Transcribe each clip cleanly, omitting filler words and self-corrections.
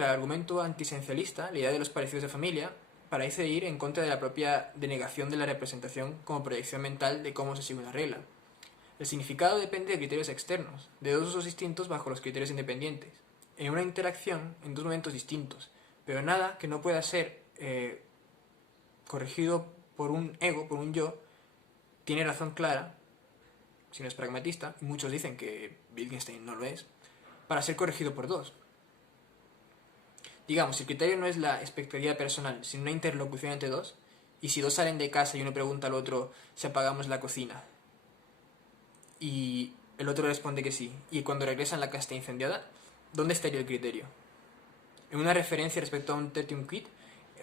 El argumento antiesencialista, la idea de los parecidos de familia, parece ir en contra de la propia denegación de la representación como proyección mental de cómo se sigue una regla. El significado depende de criterios externos, de dos usos distintos bajo los criterios independientes, en una interacción en dos momentos distintos, pero nada que no pueda ser corregido por un ego, por un yo, tiene razón clara, si no es pragmatista, y muchos dicen que Wittgenstein no lo es, para ser corregido por dos. Digamos, si el criterio no es la expectativa personal, sino una interlocución entre dos, y si dos salen de casa y uno pregunta al otro si apagamos la cocina, y el otro responde que sí, y cuando regresan la casa está incendiada, ¿dónde estaría el criterio? En una referencia respecto a un tertium quid,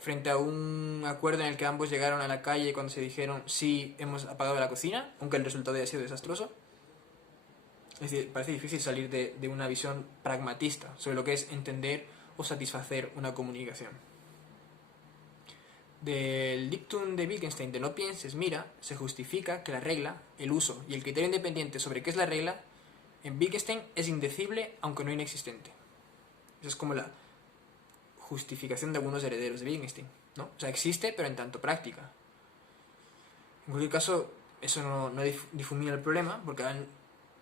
frente a un acuerdo en el que ambos llegaron a la calle cuando se dijeron sí, hemos apagado la cocina, aunque el resultado haya sido desastroso. Es decir, parece difícil salir de una visión pragmatista sobre lo que es entender o satisfacer una comunicación. Del dictum de Wittgenstein de no pienses, mira, se justifica que la regla, el uso y el criterio independiente sobre qué es la regla, en Wittgenstein es indecible aunque no inexistente. Esa es como la justificación de algunos herederos de Wittgenstein, ¿no? O sea, existe pero en tanto práctica. En cualquier caso, eso no difumina el problema porque ha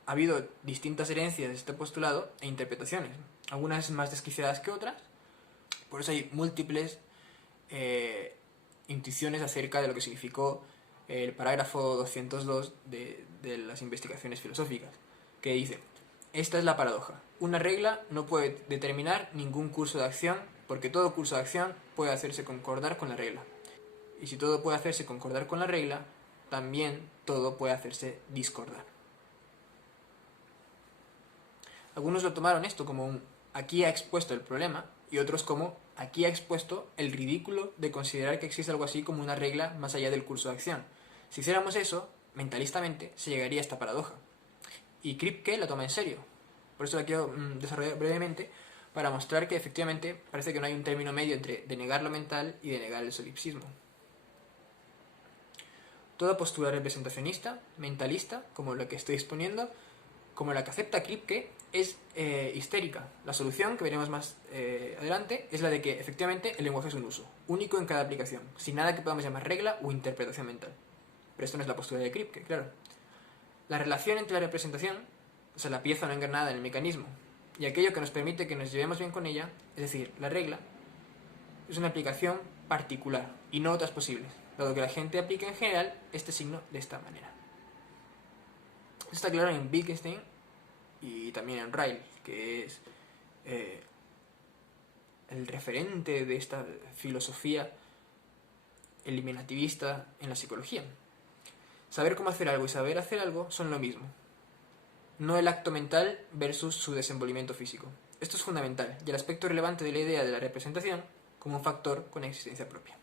habido distintas herencias de este postulado e interpretaciones, algunas más desquiciadas que otras, por eso hay múltiples intuiciones acerca de lo que significó el parágrafo 202 de las investigaciones filosóficas, que dice: esta es la paradoja. Una regla no puede determinar ningún curso de acción porque todo curso de acción puede hacerse concordar con la regla. Y si todo puede hacerse concordar con la regla, también todo puede hacerse discordar. Algunos lo tomaron esto como un aquí ha expuesto el problema y otros como aquí ha expuesto el ridículo de considerar que existe algo así como una regla más allá del curso de acción. Si hiciéramos eso, mentalistamente, se llegaría a esta paradoja. Y Kripke lo toma en serio. Por eso la quiero desarrollar brevemente para mostrar que efectivamente parece que no hay un término medio entre denegar lo mental y denegar el solipsismo. Toda postura representacionista, mentalista, como la que estoy exponiendo, como la que acepta Kripke, es histérica. La solución, que veremos más adelante, es la de que efectivamente el lenguaje es un uso, único en cada aplicación, sin nada que podamos llamar regla o interpretación mental. Pero esto no es la postura de Kripke, claro. La relación entre la representación, o sea, la pieza no encarnada en el mecanismo, y aquello que nos permite que nos llevemos bien con ella, es decir, la regla, es una aplicación particular y no otras posibles, dado que la gente aplica en general este signo de esta manera. Esto está claro en Wittgenstein y también en Ryle, que es el referente de esta filosofía eliminativista en la psicología. Saber cómo hacer algo y saber hacer algo son lo mismo, no el acto mental versus su desenvolvimiento físico. Esto es fundamental y el aspecto relevante de la idea de la representación como un factor con existencia propia.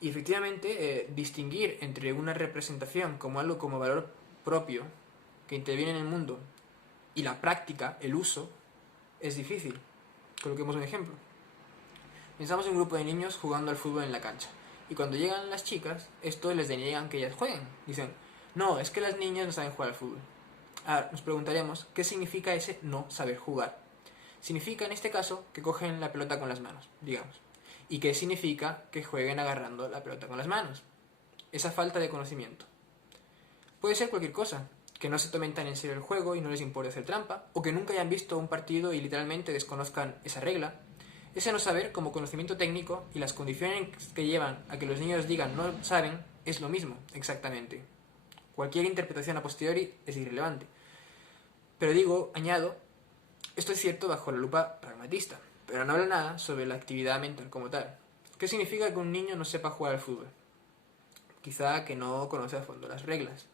Y efectivamente, distinguir entre una representación como algo como valor propio que interviene en el mundo y la práctica, el uso, es difícil. Coloquemos un ejemplo. Pensamos en un grupo de niños jugando al fútbol en la cancha. Y cuando llegan las chicas, esto les deniegan que ellas jueguen. Dicen, no, es que las niñas no saben jugar al fútbol. Ahora nos preguntaremos, ¿qué significa ese no saber jugar? Significa en este caso que cogen la pelota con las manos, digamos. ¿Y qué significa que jueguen agarrando la pelota con las manos? Esa falta de conocimiento. Puede ser cualquier cosa, que no se tomen tan en serio el juego y no les importe hacer trampa, o que nunca hayan visto un partido y literalmente desconozcan esa regla. Ese no saber como conocimiento técnico y las condiciones que llevan a que los niños digan no saben es lo mismo, exactamente. Cualquier interpretación a posteriori es irrelevante. Pero digo, añado, esto es cierto bajo la lupa pragmatista, pero no habla nada sobre la actividad mental como tal. ¿Qué significa que un niño no sepa jugar al fútbol? Quizá que no conoce a fondo las reglas.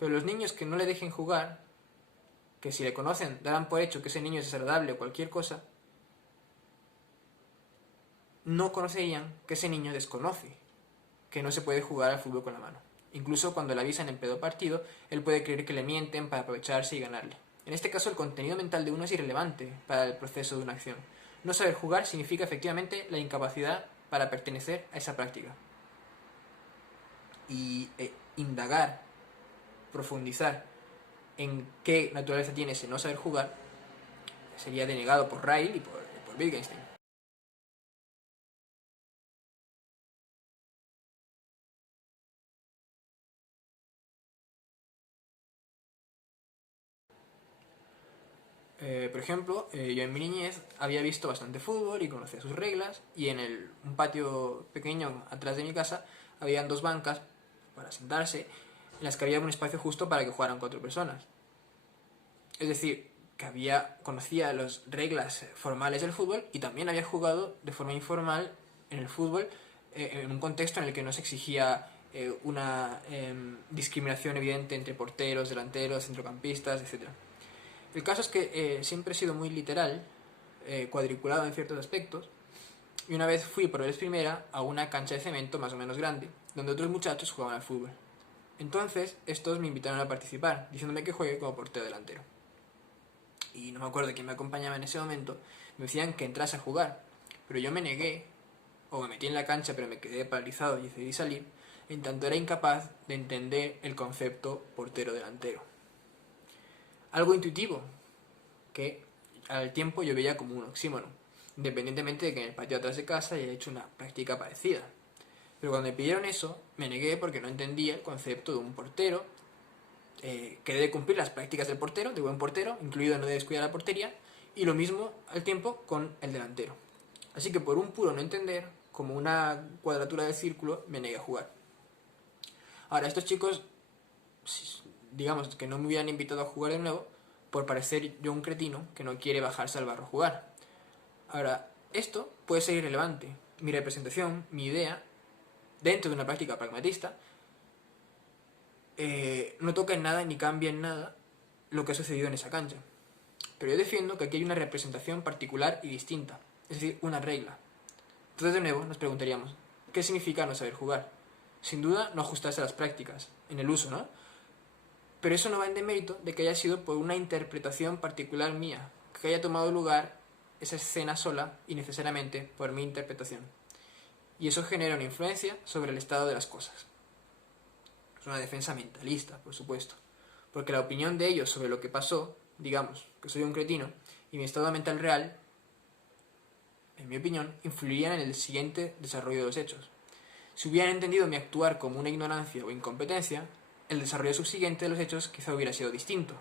Pero los niños que no le dejen jugar, que si le conocen darán por hecho que ese niño es desagradable o cualquier cosa, no conocerían que ese niño desconoce que no se puede jugar al fútbol con la mano. Incluso cuando le avisan en pedo partido, él puede creer que le mienten para aprovecharse y ganarle. En este caso, el contenido mental de uno es irrelevante para el proceso de una acción. No saber jugar significa efectivamente la incapacidad para pertenecer a esa práctica. Y indagar, profundizar en qué naturaleza tiene ese no saber jugar, sería denegado por Ryle y por Wittgenstein. Por ejemplo, yo en mi niñez había visto bastante fútbol y conocía sus reglas, y en un patio pequeño atrás de mi casa habían 2 bancas para sentarse, en las que había un espacio justo para que jugaran 4 personas. Es decir, que conocía las reglas formales del fútbol y también había jugado de forma informal en el fútbol, en un contexto en el que no se exigía una discriminación evidente entre porteros, delanteros, centrocampistas, etc. El caso es que siempre he sido muy literal, cuadriculado en ciertos aspectos, y una vez fui por vez primera a una cancha de cemento más o menos grande, donde otros muchachos jugaban al fútbol. Entonces, estos me invitaron a participar, diciéndome que juegue como portero delantero. Y no me acuerdo quién me acompañaba en ese momento, me decían que entrase a jugar, pero yo me negué, o me metí en la cancha pero me quedé paralizado y decidí salir, en tanto era incapaz de entender el concepto portero delantero. Algo intuitivo, que al tiempo yo veía como un oxímoron, independientemente de que en el patio atrás de casa haya hecho una práctica parecida. Pero cuando me pidieron eso, me negué porque no entendía el concepto de un portero, que debe cumplir las prácticas del portero, de buen portero, incluido no descuidar la portería, y lo mismo al tiempo con el delantero. Así que por un puro no entender, como una cuadratura del círculo, me negué a jugar. Ahora, estos chicos, digamos que no me hubieran invitado a jugar de nuevo, por parecer yo un cretino que no quiere bajarse al barro a jugar. Ahora, esto puede ser irrelevante. Mi representación, mi idea, dentro de una práctica pragmatista, no toca en nada ni cambia en nada lo que ha sucedido en esa cancha. Pero yo defiendo que aquí hay una representación particular y distinta, es decir, una regla. Entonces de nuevo nos preguntaríamos, ¿qué significa no saber jugar? Sin duda no ajustarse a las prácticas, en el uso, ¿no? Pero eso no va en demérito de que haya sido por una interpretación particular mía, que haya tomado lugar esa escena sola y necesariamente por mi interpretación. Y eso genera una influencia sobre el estado de las cosas. Es una defensa mentalista, por supuesto, porque la opinión de ellos sobre lo que pasó, digamos que soy un cretino, y mi estado mental real, en mi opinión, influirían en el siguiente desarrollo de los hechos. Si hubieran entendido mi actuar como una ignorancia o incompetencia, el desarrollo subsiguiente de los hechos quizá hubiera sido distinto.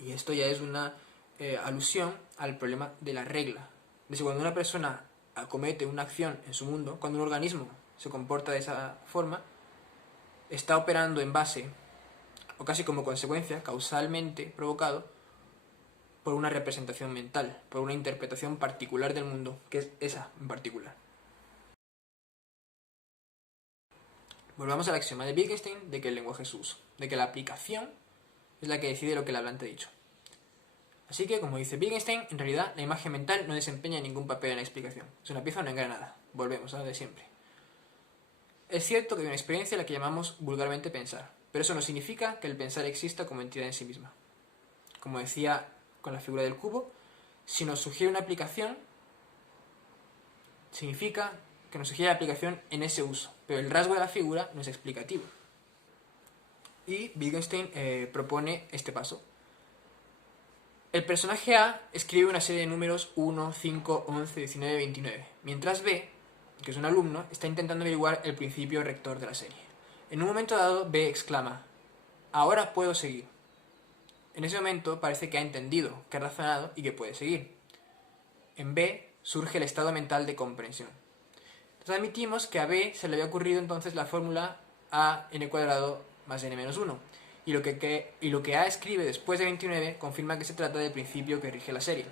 Y esto ya es una alusión al problema de la regla. De si cuando una persona acomete una acción en su mundo, cuando un organismo se comporta de esa forma, está operando en base, o casi como consecuencia, causalmente provocado, por una representación mental, por una interpretación particular del mundo, que es esa en particular. Volvamos al axioma de Wittgenstein de que el lenguaje es su uso, de que la aplicación es la que decide lo que el hablante ha dicho. Así que, como dice Wittgenstein, en realidad la imagen mental no desempeña ningún papel en la explicación. Es una pieza no engranada. Volvemos a lo de siempre. Es cierto que hay una experiencia a la que llamamos vulgarmente pensar, pero eso no significa que el pensar exista como entidad en sí misma. Como decía con la figura del cubo, si nos sugiere una aplicación, significa que nos sugiere la aplicación en ese uso, pero el rasgo de la figura no es explicativo. Y Wittgenstein propone este paso. El personaje A escribe una serie de números 1, 5, 11, 19, 29, mientras B, que es un alumno, está intentando averiguar el principio rector de la serie. En un momento dado, B exclama: "Ahora puedo seguir". En ese momento parece que ha entendido, que ha razonado y que puede seguir. En B surge el estado mental de comprensión. Entonces admitimos que a B se le había ocurrido entonces la fórmula a(n² más n-1, y lo que A escribe después de 29 confirma que se trata del principio que rige la serie.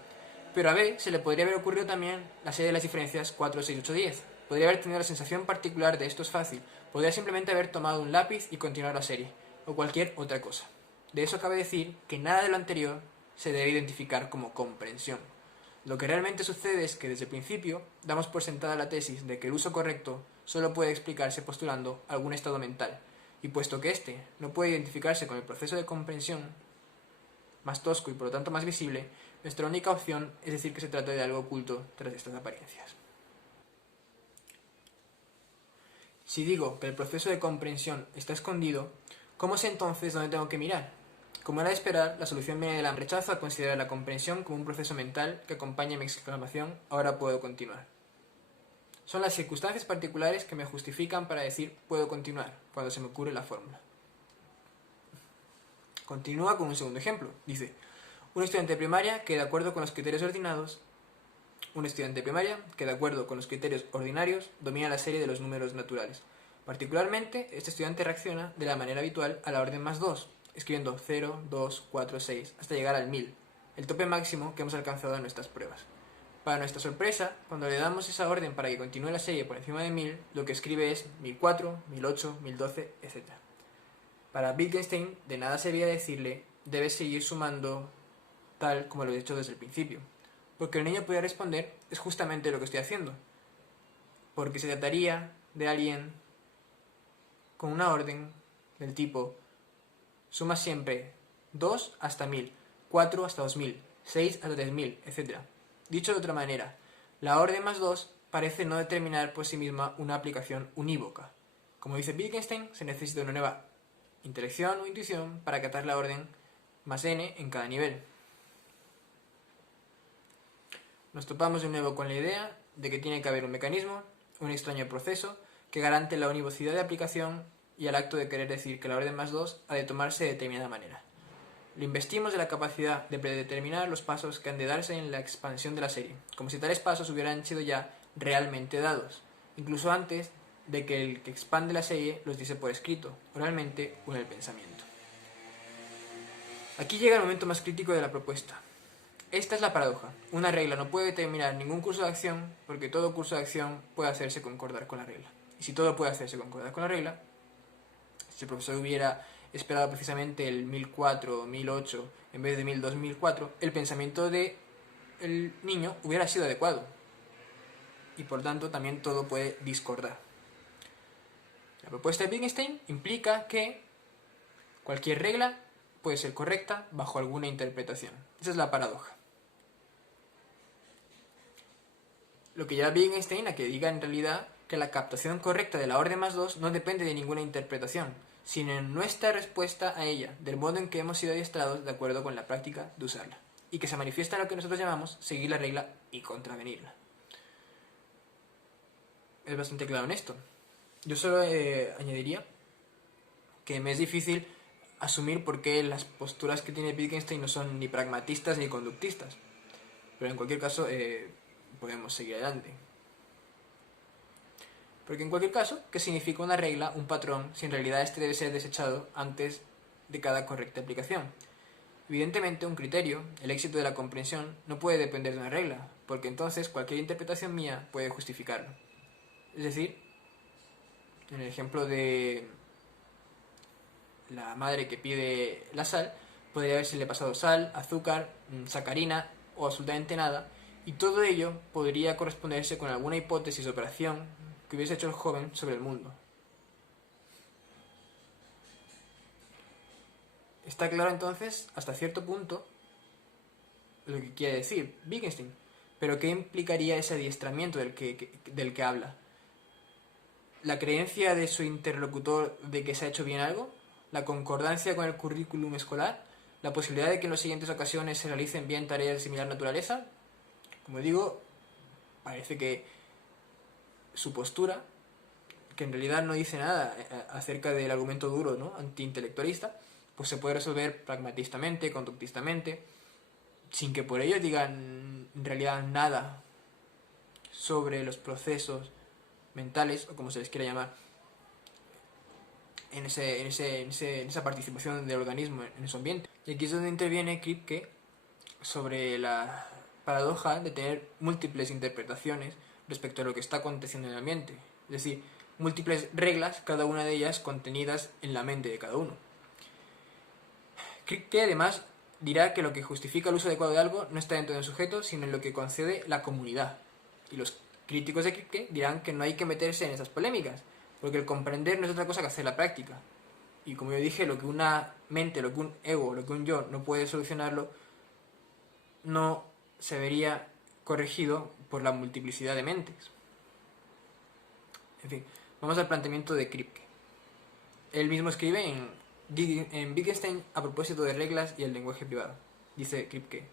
Pero a B se le podría haber ocurrido también la serie de las diferencias 4, 6, 8, 10. Podría haber tenido la sensación particular de esto es fácil. Podría simplemente haber tomado un lápiz y continuar la serie, o cualquier otra cosa. De eso cabe decir que nada de lo anterior se debe identificar como comprensión. Lo que realmente sucede es que desde el principio damos por sentada la tesis de que el uso correcto solo puede explicarse postulando algún estado mental, y puesto que éste no puede identificarse con el proceso de comprensión, más tosco y por lo tanto más visible, nuestra única opción es decir que se trata de algo oculto tras estas apariencias. Si digo que el proceso de comprensión está escondido, ¿cómo sé entonces dónde tengo que mirar? Como era de esperar, la solución viene del rechazo a considerar la comprensión como un proceso mental que acompaña mi exclamación «ahora puedo continuar». Son las circunstancias particulares que me justifican para decir «puedo continuar» cuando se me ocurre la fórmula. Continúa con un segundo ejemplo. Dice, un estudiante de primaria que de acuerdo con los criterios ordinarios domina la serie de los números naturales. Particularmente, este estudiante reacciona de la manera habitual a la orden más 2, escribiendo 0, 2, 4, 6, hasta llegar al 1000, el tope máximo que hemos alcanzado en nuestras pruebas. Para nuestra sorpresa, cuando le damos esa orden para que continúe la serie por encima de 1000, lo que escribe es 1004, 1008, 1012, etc. Para Wittgenstein, de nada servía decirle, debes seguir sumando tal como lo he hecho desde el principio. Porque el niño podía responder, es justamente lo que estoy haciendo. Porque se trataría de alguien con una orden del tipo, suma siempre 2 hasta 1000, 4 hasta 2000, 6 hasta 3000, etc. Dicho de otra manera, la orden más 2 parece no determinar por sí misma una aplicación unívoca. Como dice Wittgenstein, se necesita una nueva intelección o intuición para acatar la orden más n en cada nivel. Nos topamos de nuevo con la idea de que tiene que haber un mecanismo, un extraño proceso, que garante la univocidad de aplicación y al acto de querer decir que la orden más 2 ha de tomarse de determinada manera. Lo investimos de la capacidad de predeterminar los pasos que han de darse en la expansión de la serie, como si tales pasos hubieran sido ya realmente dados, incluso antes de que el que expande la serie los diese por escrito, oralmente o en el pensamiento. Aquí llega el momento más crítico de la propuesta. Esta es la paradoja. Una regla no puede determinar ningún curso de acción porque todo curso de acción puede hacerse concordar con la regla. Y si todo puede hacerse concordar con la regla, si el profesor hubiera esperado precisamente el 1004 o 1008 en vez de 1002, 1004, el pensamiento del niño hubiera sido adecuado. Y por tanto también todo puede discordar. La propuesta de Wittgenstein implica que cualquier regla puede ser correcta bajo alguna interpretación. Esa es la paradoja. Lo que lleva a Wittgenstein a que diga en realidad que la captación correcta de la orden más 2 no depende de ninguna interpretación, sino en nuestra respuesta a ella, del modo en que hemos sido adiestrados de acuerdo con la práctica de usarla, y que se manifiesta en lo que nosotros llamamos seguir la regla y contravenirla. Es bastante claro en esto. Yo solo añadiría que me es difícil asumir por qué las posturas que tiene Wittgenstein no son ni pragmatistas ni conductistas, pero en cualquier caso podemos seguir adelante. Porque en cualquier caso, ¿qué significa una regla, un patrón, si en realidad este debe ser desechado antes de cada correcta aplicación? Evidentemente, un criterio, el éxito de la comprensión, no puede depender de una regla, porque entonces cualquier interpretación mía puede justificarlo. Es decir, en el ejemplo de la madre que pide la sal, podría haberse pasado sal, azúcar, sacarina o absolutamente nada, y todo ello podría corresponderse con alguna hipótesis de operación que hubiese hecho el joven sobre el mundo. Está claro entonces, hasta cierto punto, lo que quiere decir Wittgenstein, pero ¿qué implicaría ese adiestramiento del que habla? ¿La creencia de su interlocutor de que se ha hecho bien algo? ¿La concordancia con el currículum escolar? ¿La posibilidad de que en las siguientes ocasiones se realicen bien tareas de similar naturaleza? Como digo, parece que su postura, que en realidad no dice nada acerca del argumento duro, ¿no?, antiintelectualista, pues se puede resolver pragmatistamente, conductistamente, sin que por ello digan en realidad nada sobre los procesos mentales, o como se les quiera llamar, en esa participación del organismo en su ambiente. Y aquí es donde interviene Kripke sobre la paradoja de tener múltiples interpretaciones respecto a lo que está aconteciendo en el ambiente. Es decir, múltiples reglas, cada una de ellas contenidas en la mente de cada uno. Kripke además dirá que lo que justifica el uso adecuado de algo no está dentro del sujeto, sino en lo que concede la comunidad. Y los críticos de Kripke dirán que no hay que meterse en esas polémicas, porque el comprender no es otra cosa que hacer la práctica. Y como yo dije, lo que una mente, lo que un ego, lo que un yo no puede solucionarlo, no se vería corregido por la multiplicidad de mentes. En fin, vamos al planteamiento de Kripke. Él mismo escribe en En Wittgenstein, a propósito de reglas y el lenguaje privado, dice Kripke: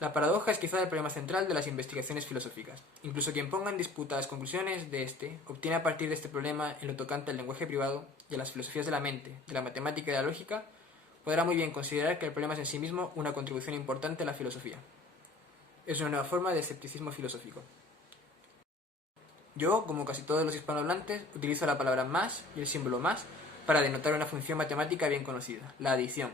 la paradoja es quizá el problema central de las investigaciones filosóficas. Incluso quien ponga en disputa las conclusiones de este obtiene a partir de este problema, en lo tocante al lenguaje privado y a las filosofías de la mente, de la matemática y de la lógica, podrá muy bien considerar que el problema es en sí mismo una contribución importante a la filosofía. Es una nueva forma de escepticismo filosófico. Yo, como casi todos los hispanohablantes, utilizo la palabra más y el símbolo más para denotar una función matemática bien conocida, la adición.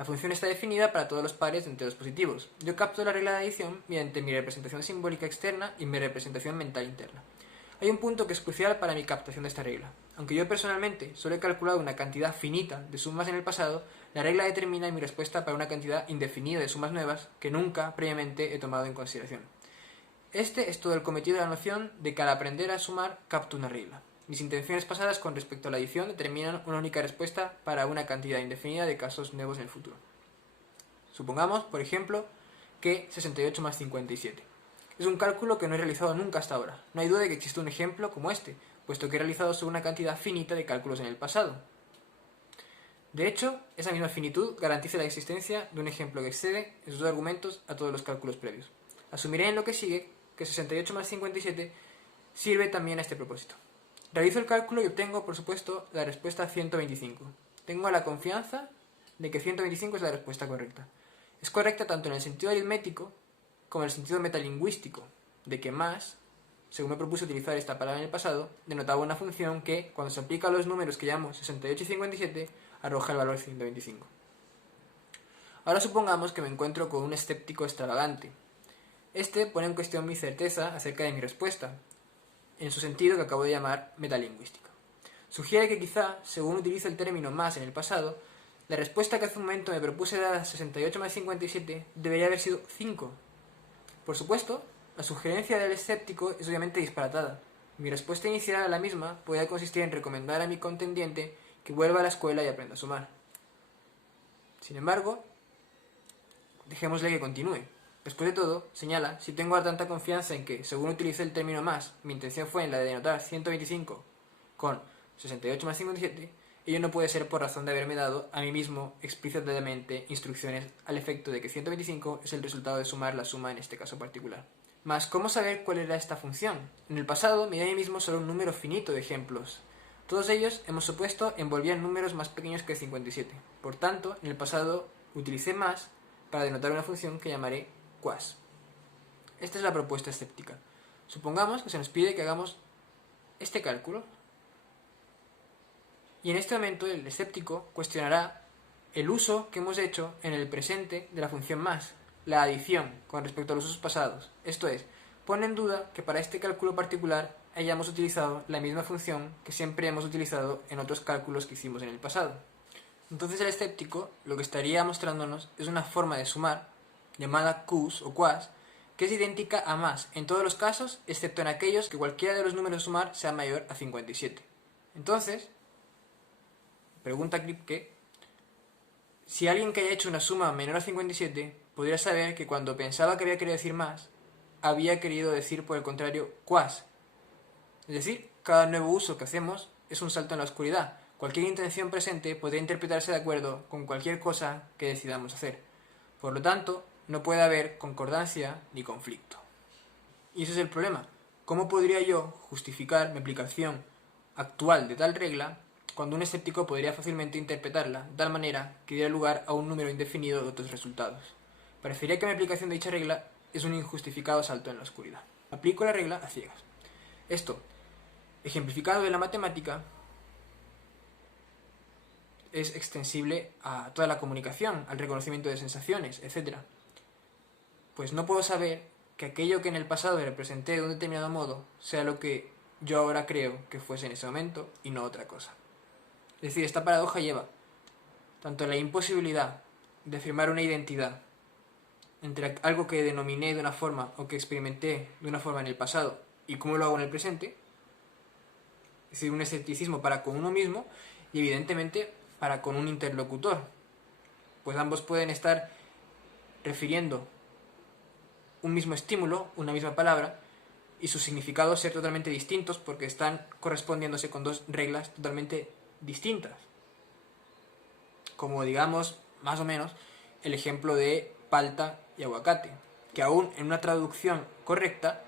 La función está definida para todos los pares de enteros positivos. Yo capto la regla de adición mediante mi representación simbólica externa y mi representación mental interna. Hay un punto que es crucial para mi captación de esta regla. Aunque yo personalmente solo he calculado una cantidad finita de sumas en el pasado, la regla determina mi respuesta para una cantidad indefinida de sumas nuevas que nunca previamente he tomado en consideración. Este es todo el cometido de la noción de que al aprender a sumar capto una regla. Mis intenciones pasadas con respecto a la adición determinan una única respuesta para una cantidad indefinida de casos nuevos en el futuro. Supongamos, por ejemplo, que 68 más 57. Es un cálculo que no he realizado nunca hasta ahora. No hay duda de que existe un ejemplo como este, puesto que he realizado sobre una cantidad finita de cálculos en el pasado. De hecho, esa misma finitud garantiza la existencia de un ejemplo que excede en sus argumentos a todos los cálculos previos. Asumiré en lo que sigue que 68 más 57 sirve también a este propósito. Realizo el cálculo y obtengo, por supuesto, la respuesta 125. Tengo la confianza de que 125 es la respuesta correcta. Es correcta tanto en el sentido aritmético como en el sentido metalingüístico, de que más, según me propuse utilizar esta palabra en el pasado, denotaba una función que, cuando se aplica a los números que llamo 68 y 57, arroja el valor 125. Ahora supongamos que me encuentro con un escéptico extravagante. Este pone en cuestión mi certeza acerca de mi respuesta, en su sentido que acabo de llamar metalingüístico. Sugiere que quizá, según utilizo el término más en el pasado, la respuesta que hace un momento me propuse dar a 68 más 57 debería haber sido 5. Por supuesto, la sugerencia del escéptico es obviamente disparatada. Mi respuesta inicial a la misma podría consistir en recomendar a mi contendiente que vuelva a la escuela y aprenda a sumar. Sin embargo, dejémosle que continúe. Después de todo, señala, si tengo tanta confianza en que, según utilicé el término más, mi intención fue en la de denotar 125 con 68 más 57, ello no puede ser por razón de haberme dado a mí mismo explícitamente instrucciones al efecto de que 125 es el resultado de sumar la suma en este caso particular. Mas, ¿cómo saber cuál era esta función? En el pasado me di a mí mismo solo un número finito de ejemplos. Todos ellos, hemos supuesto, envolvían números más pequeños que 57. Por tanto, en el pasado utilicé más para denotar una función que llamaré quas. Esta es la propuesta escéptica. Supongamos que se nos pide que hagamos este cálculo. Y en este momento el escéptico cuestionará el uso que hemos hecho en el presente de la función más, la adición, con respecto a los usos pasados. Esto es, pone en duda que para este cálculo particular hayamos utilizado la misma función que siempre hemos utilizado en otros cálculos que hicimos en el pasado. Entonces el escéptico lo que estaría mostrándonos es una forma de sumar llamada quus o quas, que es idéntica a más en todos los casos, excepto en aquellos que cualquiera de los números a sumar sea mayor a 57. Entonces, pregunta Kripke, si alguien que haya hecho una suma menor a 57 podría saber que cuando pensaba que había querido decir más, había querido decir por el contrario quas. Es decir, cada nuevo uso que hacemos es un salto en la oscuridad. Cualquier intención presente podría interpretarse de acuerdo con cualquier cosa que decidamos hacer. Por lo tanto, no puede haber concordancia ni conflicto. Y ese es el problema. ¿Cómo podría yo justificar mi aplicación actual de tal regla cuando un escéptico podría fácilmente interpretarla de tal manera que diera lugar a un número indefinido de otros resultados? Parecería que mi aplicación de dicha regla es un injustificado salto en la oscuridad. Aplico la regla a ciegas. Esto, ejemplificado en la matemática, es extensible a toda la comunicación, al reconocimiento de sensaciones, etc. Pues no puedo saber que aquello que en el pasado representé de un determinado modo sea lo que yo ahora creo que fuese en ese momento y no otra cosa. Es decir, esta paradoja lleva tanto la imposibilidad de afirmar una identidad entre algo que denominé de una forma o que experimenté de una forma en el pasado y cómo lo hago en el presente, es decir, un escepticismo para con uno mismo y evidentemente para con un interlocutor, pues ambos pueden estar refiriendo un mismo estímulo, una misma palabra, y sus significados ser totalmente distintos porque están correspondiéndose con dos reglas totalmente distintas. como digamos, más o menos, el ejemplo de palta y aguacate, que aún en una traducción correcta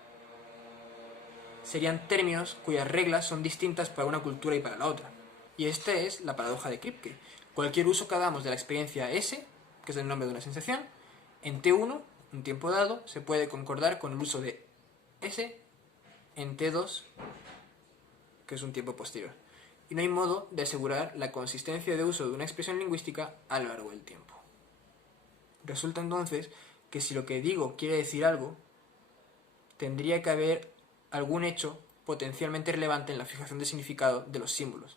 serían términos cuyas reglas son distintas para una cultura y para la otra. Y esta es la paradoja de Kripke. Cualquier uso que hagamos de la experiencia S, que es el nombre de una sensación, en T1, un tiempo dado, se puede concordar con el uso de S en T2, que es un tiempo posterior. Y no hay modo de asegurar la consistencia de uso de una expresión lingüística a lo largo del tiempo. Resulta entonces que si lo que digo quiere decir algo, tendría que haber algún hecho potencialmente relevante en la fijación de significado de los símbolos.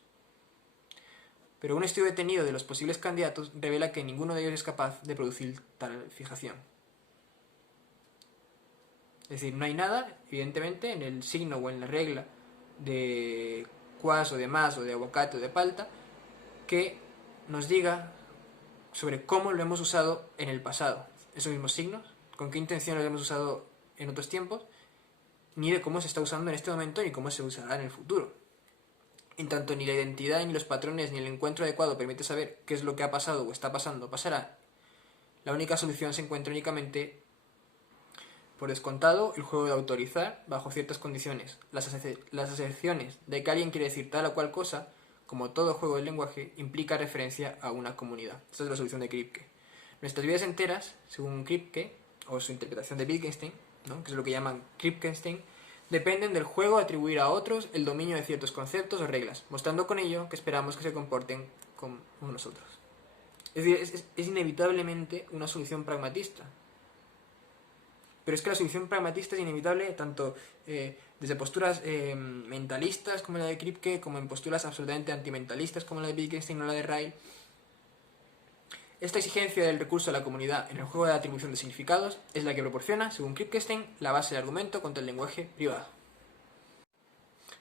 Pero un estudio detenido de los posibles candidatos revela que ninguno de ellos es capaz de producir tal fijación. Es decir, no hay nada, evidentemente, en el signo o en la regla de cuas o de más o de aguacate o de palta que nos diga sobre cómo lo hemos usado en el pasado. Esos mismos signos, con qué intención los hemos usado en otros tiempos, ni de cómo se está usando en este momento ni cómo se usará en el futuro. En tanto ni la identidad, ni los patrones, ni el encuentro adecuado permite saber qué es lo que ha pasado o está pasando o pasará, la única solución se encuentra únicamente, por descontado, el juego de autorizar bajo ciertas condiciones. Las aserciones de que alguien quiere decir tal o cual cosa, como todo juego del lenguaje, implica referencia a una comunidad. Esta es la solución de Kripke. Nuestras vidas enteras, según Kripke, o su interpretación de Wittgenstein, ¿no?, que es lo que llaman Kripkenstein, dependen del juego de atribuir a otros el dominio de ciertos conceptos o reglas, mostrando con ello que esperamos que se comporten como nosotros. Es decir, es inevitablemente una solución pragmatista. Pero es que la solución pragmatista es inevitable tanto desde posturas mentalistas como la de Kripke, como en posturas absolutamente antimentalistas como la de Wittgenstein o la de Ryle. Esta exigencia del recurso a la comunidad en el juego de atribución de significados es la que proporciona, según Kripkenstein, la base del argumento contra el lenguaje privado.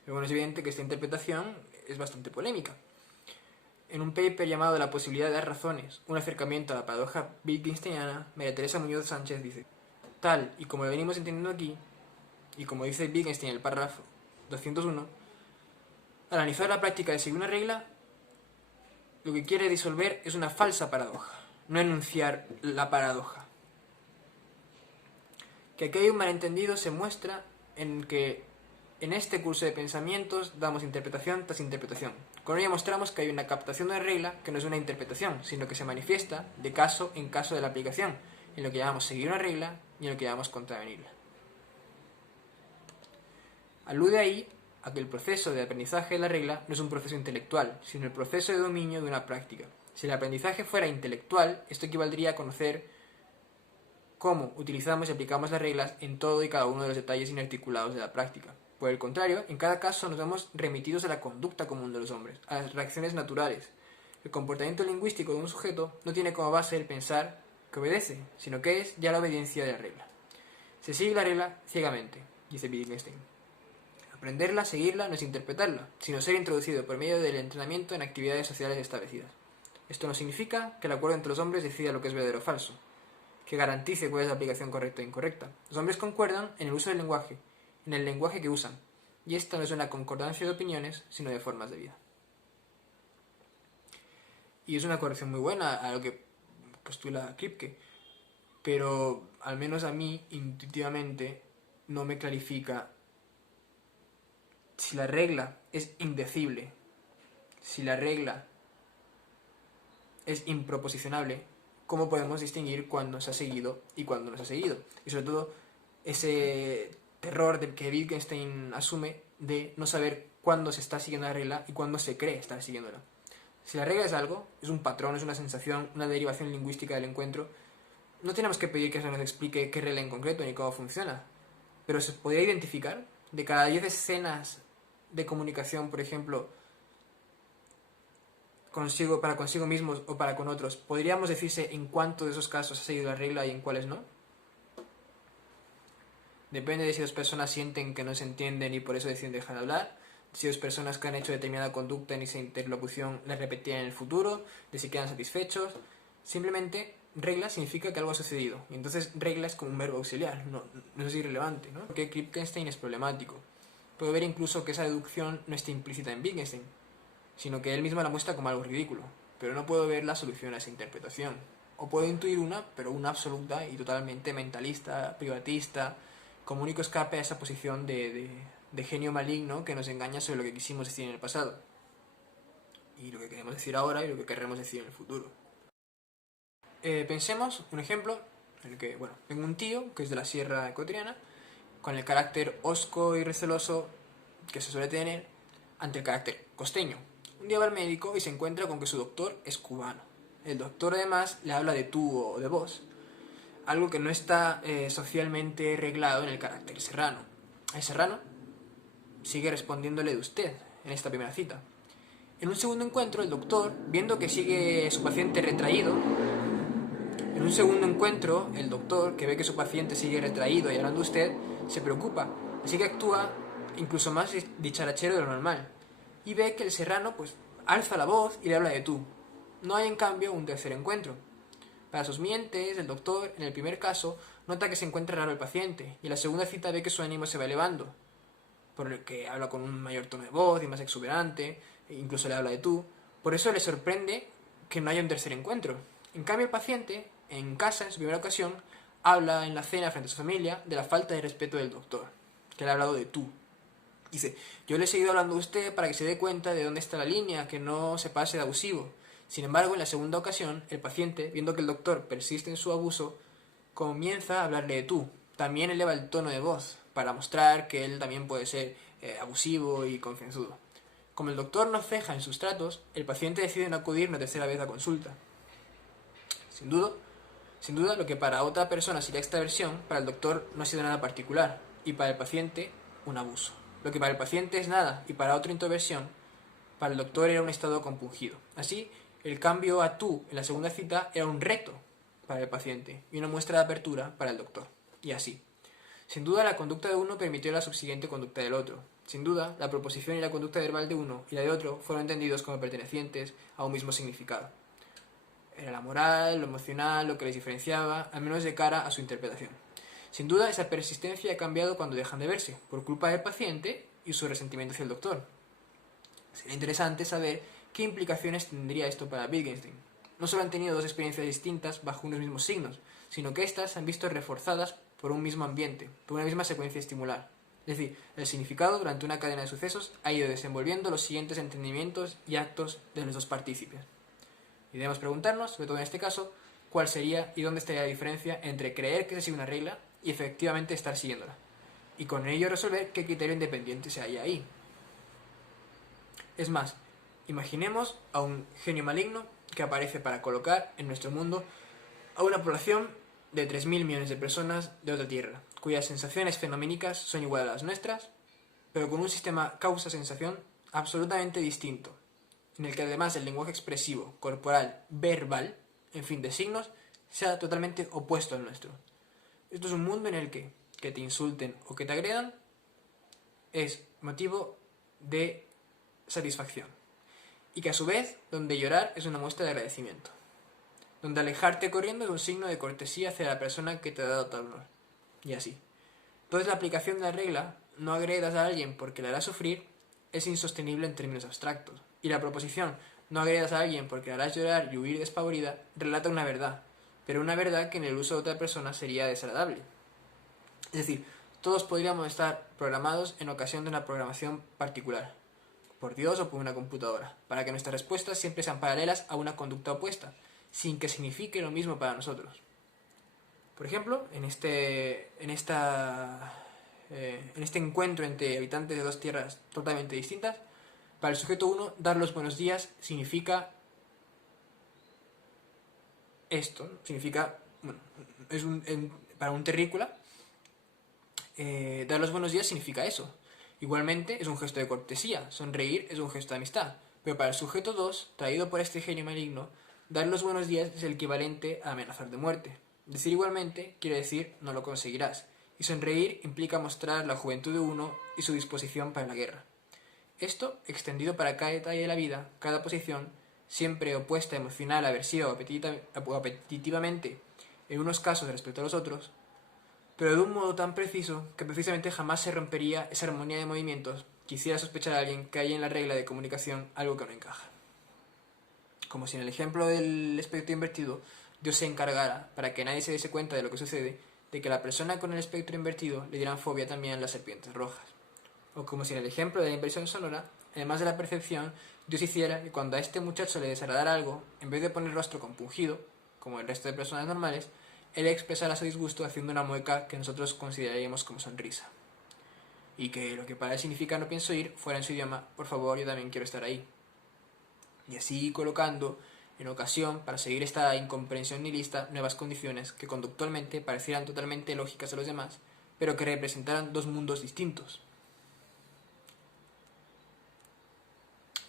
Pero bueno, es evidente que esta interpretación es bastante polémica. En un paper llamado La posibilidad de dar razones, un acercamiento a la paradoja wittgensteiniana, María Teresa Muñoz Sánchez dice: tal y como lo venimos entendiendo aquí, y como dice Wittgenstein en el párrafo 201, al analizar la práctica de seguir una regla, lo que quiere disolver es una falsa paradoja, no enunciar la paradoja. Que aquí hay un malentendido se muestra en que en este curso de pensamientos damos interpretación tras interpretación. Con ello mostramos que hay una captación de regla que no es una interpretación, sino que se manifiesta de caso en caso de la aplicación, en lo que llamamos seguir una regla y en lo que llamamos contravenirla. Alude ahí a que el proceso de aprendizaje de la regla no es un proceso intelectual, sino el proceso de dominio de una práctica. Si el aprendizaje fuera intelectual, esto equivaldría a conocer cómo utilizamos y aplicamos las reglas en todo y cada uno de los detalles inarticulados de la práctica. Por el contrario, en cada caso nos vemos remitidos a la conducta común de los hombres, a las reacciones naturales. El comportamiento lingüístico de un sujeto no tiene como base el pensar que obedece, sino que es ya la obediencia de la regla. Se sigue la regla ciegamente, dice Wittgenstein. Aprenderla, seguirla, no es interpretarla, sino ser introducido por medio del entrenamiento en actividades sociales establecidas. Esto no significa que el acuerdo entre los hombres decida lo que es verdadero o falso, que garantice cuál es la aplicación correcta o incorrecta. Los hombres concuerdan en el uso del lenguaje, en el lenguaje que usan, y esta no es una concordancia de opiniones, sino de formas de vida. Y es una corrección muy buena a lo que postula Kripke, pero al menos a mí, intuitivamente, no me clarifica si la regla es indecible, si la regla es improposicionable, ¿cómo podemos distinguir cuándo se ha seguido y cuándo no se ha seguido? Y sobre todo, ese terror que Wittgenstein asume de no saber cuándo se está siguiendo la regla y cuándo se cree estar siguiéndola. Si la regla es algo, es un patrón, es una sensación, una derivación lingüística del encuentro, no tenemos que pedir que se nos explique qué regla en concreto ni cómo funciona, pero se podría identificar de cada 10 escenas de comunicación, por ejemplo, para consigo mismos o para con otros, ¿podríamos decirse en cuántos de esos casos ha seguido la regla y en cuáles no? Depende de si las personas sienten que no se entienden y por eso deciden dejar de hablar, si las personas que han hecho determinada conducta en esa interlocución la repetían en el futuro, de si quedan satisfechos. Simplemente, regla significa que algo ha sucedido, y entonces regla es como un verbo auxiliar, no es irrelevante, ¿no? Porque Wittgenstein es problemático. Puede ver incluso que esa deducción no esté implícita en Wittgenstein, sino que él mismo la muestra como algo ridículo. pero no puedo ver la solución a esa interpretación. O puedo intuir una, pero una absoluta y totalmente mentalista, privatista, como único escape a esa posición de genio maligno que nos engaña sobre lo que quisimos decir en el pasado. Y lo que queremos decir ahora y lo que querremos decir en el futuro. Pensemos un ejemplo en el que, bueno, tengo un tío que es de la sierra ecuatoriana, con el carácter hosco y receloso que se suele tener ante el carácter costeño. Un día va al médico y se encuentra con que su doctor es cubano. El doctor además le habla de tú o de vos, algo que no está socialmente reglado en el carácter serrano. El serrano sigue respondiéndole de usted en esta primera cita. En un segundo encuentro, el doctor, viendo que sigue su paciente retraído, que ve que su paciente sigue retraído y hablando de usted, se preocupa, así que actúa incluso más dicharachero de lo normal. Y ve que el serrano, pues, alza la voz y le habla de tú. No hay, en cambio, un tercer encuentro. Para sus mientes, el doctor, en el primer caso, nota que se encuentra raro el paciente, y en la segunda cita ve que su ánimo se va elevando, por el que habla con un mayor tono de voz y más exuberante, e incluso le habla de tú. Por eso le sorprende que no haya un tercer encuentro. En cambio, el paciente, en casa, en su primera ocasión, habla en la cena frente a su familia de la falta de respeto del doctor, que le ha hablado de tú. Dice, yo le he seguido hablando a usted para que se dé cuenta de dónde está la línea, que no se pase de abusivo. Sin embargo, en la segunda ocasión, el paciente, viendo que el doctor persiste en su abuso, comienza a hablarle de tú. También eleva el tono de voz, para mostrar que él también puede ser abusivo y confianzudo. Como el doctor no ceja en sus tratos, el paciente decide no acudir una tercera vez a consulta. Sin duda, lo que para otra persona sería extraversión, para el doctor no ha sido nada particular, y para el paciente, un abuso. Lo que para el paciente es nada, y para otro introversión, para el doctor era un estado compungido. Así, el cambio a tú en la segunda cita era un reto para el paciente, y una muestra de apertura para el doctor. Y así. Sin duda, la conducta de uno permitió la subsiguiente conducta del otro. Sin duda, la proposición y la conducta verbal de uno y la de otro fueron entendidos como pertenecientes a un mismo significado. Era la moral, lo emocional, lo que les diferenciaba, al menos de cara a su interpretación. Sin duda, esa persistencia ha cambiado cuando dejan de verse, por culpa del paciente y su resentimiento hacia el doctor. Sería interesante saber qué implicaciones tendría esto para Wittgenstein. No solo han tenido dos experiencias distintas bajo unos mismos signos, sino que éstas se han visto reforzadas por un mismo ambiente, por una misma secuencia estimular. Es decir, el significado durante una cadena de sucesos ha ido desenvolviendo los siguientes entendimientos y actos de los dos partícipes. Y debemos preguntarnos, sobre todo en este caso, cuál sería y dónde estaría la diferencia entre creer que se sigue una regla y efectivamente estar siguiéndola. Y con ello resolver qué criterio independiente se halla ahí. Es más, imaginemos a un genio maligno que aparece para colocar en nuestro mundo a una población de 3.000 millones de personas de otra tierra, cuyas sensaciones fenoménicas son iguales a las nuestras, pero con un sistema causa-sensación absolutamente distinto, en el que además el lenguaje expresivo, corporal, verbal, en fin, de signos, sea totalmente opuesto al nuestro. Esto es un mundo en el que te insulten o que te agredan es motivo de satisfacción, y que a su vez, donde llorar es una muestra de agradecimiento, donde alejarte corriendo es un signo de cortesía hacia la persona que te ha dado tal honor, y así. Entonces la aplicación de la regla, no agredas a alguien porque le hará sufrir, es insostenible en términos abstractos, y la proposición, no agredas a alguien porque le harás llorar y huir despavorida, relata una verdad, pero una verdad que en el uso de otra persona sería desagradable. Es decir, todos podríamos estar programados en ocasión de una programación particular, por Dios o por una computadora, para que nuestras respuestas siempre sean paralelas a una conducta opuesta, sin que signifique lo mismo para nosotros. Por ejemplo, en este encuentro entre habitantes de dos tierras totalmente distintas, para el sujeto 1, dar los buenos días significa esto, significa, bueno, para un terrícola, dar los buenos días significa eso. Igualmente es un gesto de cortesía, sonreír es un gesto de amistad, pero para el sujeto 2, traído por este genio maligno, dar los buenos días es el equivalente a amenazar de muerte. Decir igualmente quiere decir no lo conseguirás, y sonreír implica mostrar la juventud de uno y su disposición para la guerra. Esto, extendido para cada detalle de la vida, cada posición, siempre opuesta emocional, aversiva o apetitivamente, en unos casos respecto a los otros, pero de un modo tan preciso que precisamente jamás se rompería esa armonía de movimientos que hiciera sospechar a alguien que hay en la regla de comunicación algo que no encaja. Como si en el ejemplo del espectro invertido Dios se encargara, para que nadie se diese cuenta de lo que sucede, de que a la persona con el espectro invertido le dieran fobia también las serpientes rojas. O como si en el ejemplo de la inversión sonora, además de la percepción, Dios hiciera que cuando a este muchacho le desagradara algo, en vez de poner el rostro compungido, como el resto de personas normales, él expresara su disgusto haciendo una mueca que nosotros consideraríamos como sonrisa. Y que lo que para él significa no pienso ir fuera en su idioma, por favor, yo también quiero estar ahí. Y así colocando, en ocasión, para seguir esta incomprensión nihilista, nuevas condiciones que conductualmente parecieran totalmente lógicas a los demás, pero que representaran dos mundos distintos.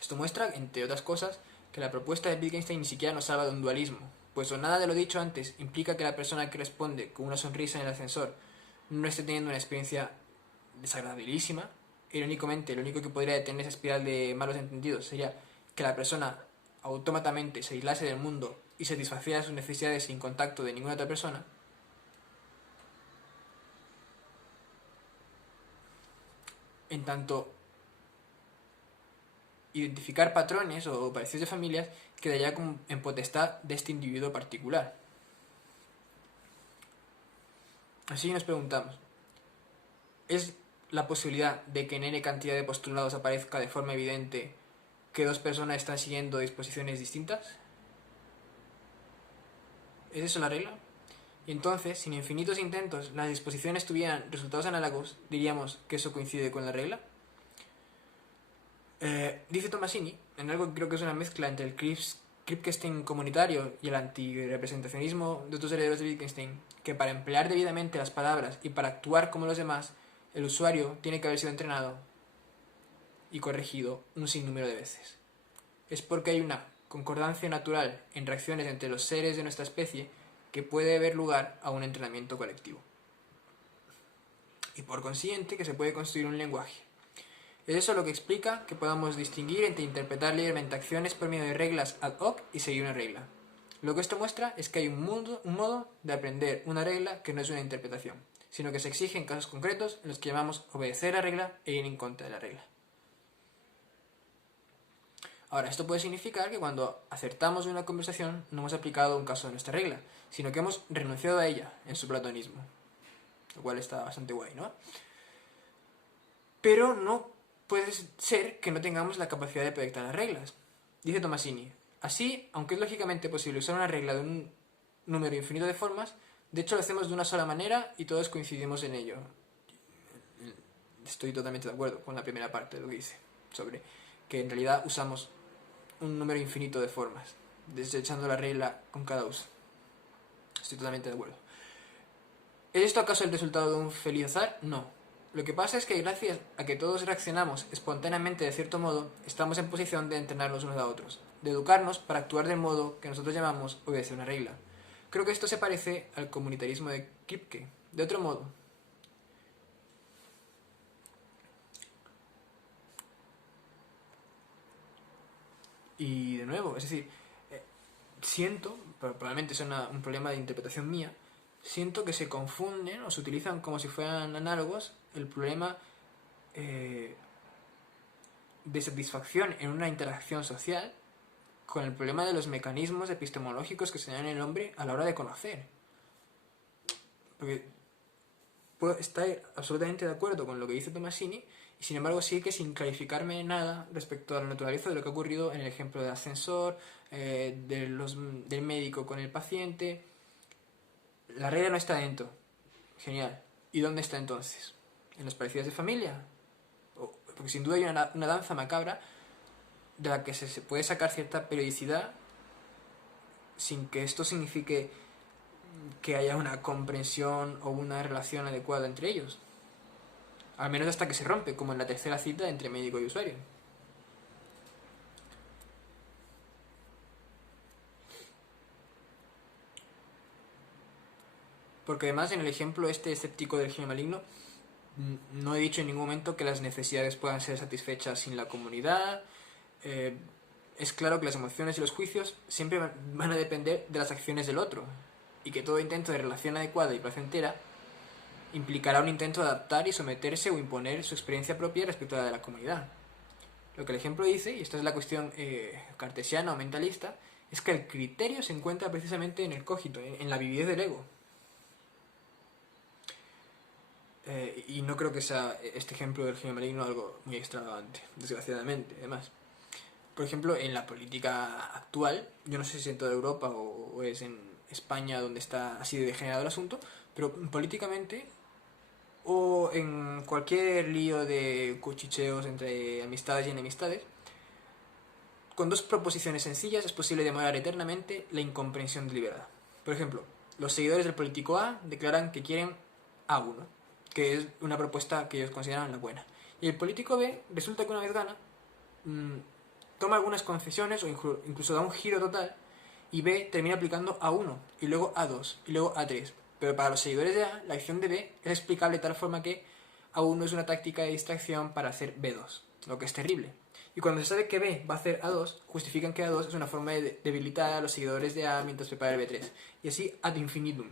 Esto muestra, entre otras cosas, que la propuesta de Wittgenstein ni siquiera nos salva de un dualismo, pues o nada de lo dicho antes implica que la persona que responde con una sonrisa en el ascensor no esté teniendo una experiencia desagradabilísima. Irónicamente, lo único que podría detener esa espiral de malos entendidos sería que la persona autómatamente se aislase del mundo y satisfaciera sus necesidades sin contacto de ninguna otra persona. En tanto, identificar patrones o parecidos de familias quedaría como en potestad de este individuo particular. Así nos preguntamos, ¿es la posibilidad de que en n cantidad de postulados aparezca de forma evidente que dos personas están siguiendo disposiciones distintas? ¿Es eso la regla? Y entonces, si en infinitos intentos las disposiciones tuvieran resultados análogos, diríamos que eso coincide con la regla. Dice Tomasini, en algo que creo que es una mezcla entre el Kripkenstein comunitario y el antirepresentacionismo de otros herederos de Wittgenstein, que para emplear debidamente las palabras y para actuar como los demás, el usuario tiene que haber sido entrenado y corregido un sinnúmero de veces. Es porque hay una concordancia natural en reacciones entre los seres de nuestra especie que puede haber lugar a un entrenamiento colectivo. Y por consiguiente que se puede construir un lenguaje. Es eso lo que explica que podamos distinguir entre interpretar libremente acciones por medio de reglas ad hoc y seguir una regla. Lo que esto muestra es que hay un modo de aprender una regla que no es una interpretación, sino que se exige en casos concretos en los que llamamos obedecer la regla e ir en contra de la regla. Ahora, esto puede significar que cuando acertamos en una conversación no hemos aplicado un caso de nuestra regla, sino que hemos renunciado a ella en su platonismo. Lo cual está bastante guay, ¿no? Pero no puede ser que no tengamos la capacidad de proyectar las reglas. Dice Tomasini, así, aunque es lógicamente posible usar una regla de un número infinito de formas, de hecho lo hacemos de una sola manera y todos coincidimos en ello. Estoy totalmente de acuerdo con la primera parte de lo que dice, sobre que en realidad usamos un número infinito de formas, desechando la regla con cada uso. Estoy totalmente de acuerdo. ¿Es esto acaso el resultado de un feliz azar? No. Lo que pasa es que gracias a que todos reaccionamos espontáneamente de cierto modo, estamos en posición de entrenarnos unos a otros, de educarnos para actuar del modo que nosotros llamamos obedecer una regla. Creo que esto se parece al comunitarismo de Kripke. De otro modo, y de nuevo, es decir, siento, probablemente es un problema de interpretación mía, siento que se confunden o se utilizan como si fueran análogos el problema de satisfacción en una interacción social con el problema de los mecanismos epistemológicos que se dan en el hombre a la hora de conocer. Porque puedo estar absolutamente de acuerdo con lo que dice Tomasini, y sin embargo sigue sin clarificarme nada respecto a la naturaleza de lo que ha ocurrido en el ejemplo del ascensor, del médico con el paciente. La regla no está dentro. Genial. ¿Y dónde está entonces? ¿En los parecidos de familia? Porque sin duda hay una danza macabra de la que se puede sacar cierta periodicidad sin que esto signifique que haya una comprensión o una relación adecuada entre ellos. Al menos hasta que se rompe, como en la tercera cita entre médico y usuario. Porque además en el ejemplo este escéptico del genio maligno, no he dicho en ningún momento que las necesidades puedan ser satisfechas sin la comunidad. Es claro que las emociones y los juicios siempre van a depender de las acciones del otro, y que todo intento de relación adecuada y placentera implicará un intento de adaptar y someterse o imponer su experiencia propia respecto a la de la comunidad. Lo que el ejemplo dice, y esta es la cuestión cartesiana o mentalista, es que el criterio se encuentra precisamente en el cogito, en la vividez del ego. Y no creo que sea este ejemplo del genio maligno algo muy extravagante, desgraciadamente, además. Por ejemplo, en la política actual, yo no sé si es en toda Europa o es en España donde está así de degenerado el asunto, pero políticamente o en cualquier lío de cuchicheos entre amistades y enemistades, con dos proposiciones sencillas es posible demorar eternamente la incomprensión deliberada. Por ejemplo, los seguidores del político A declaran que quieren A1, que es una propuesta que ellos consideran la buena. Y el político B resulta que una vez gana, toma algunas concesiones o incluso da un giro total y B termina aplicando A1 y luego A2 y luego A3. Pero para los seguidores de A, la acción de B es explicable de tal forma que A1 es una táctica de distracción para hacer B2, lo que es terrible. Y cuando se sabe que B va a hacer A2, justifican que A2 es una forma de debilitar a los seguidores de A mientras prepara el B3. Y así ad infinitum.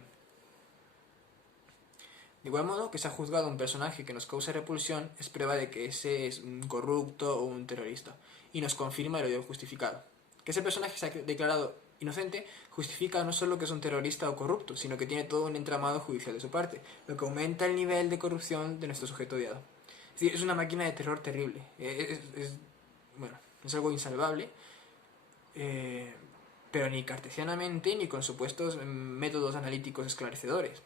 De igual modo, que se ha juzgado a un personaje que nos causa repulsión es prueba de que ese es un corrupto o un terrorista, y nos confirma el odio justificado. Que ese personaje se ha declarado inocente justifica no solo que es un terrorista o corrupto, sino que tiene todo un entramado judicial de su parte, lo que aumenta el nivel de corrupción de nuestro sujeto odiado. Es decir, es una máquina de terror terrible. Bueno, es algo insalvable, pero ni cartesianamente ni con supuestos métodos analíticos esclarecedores.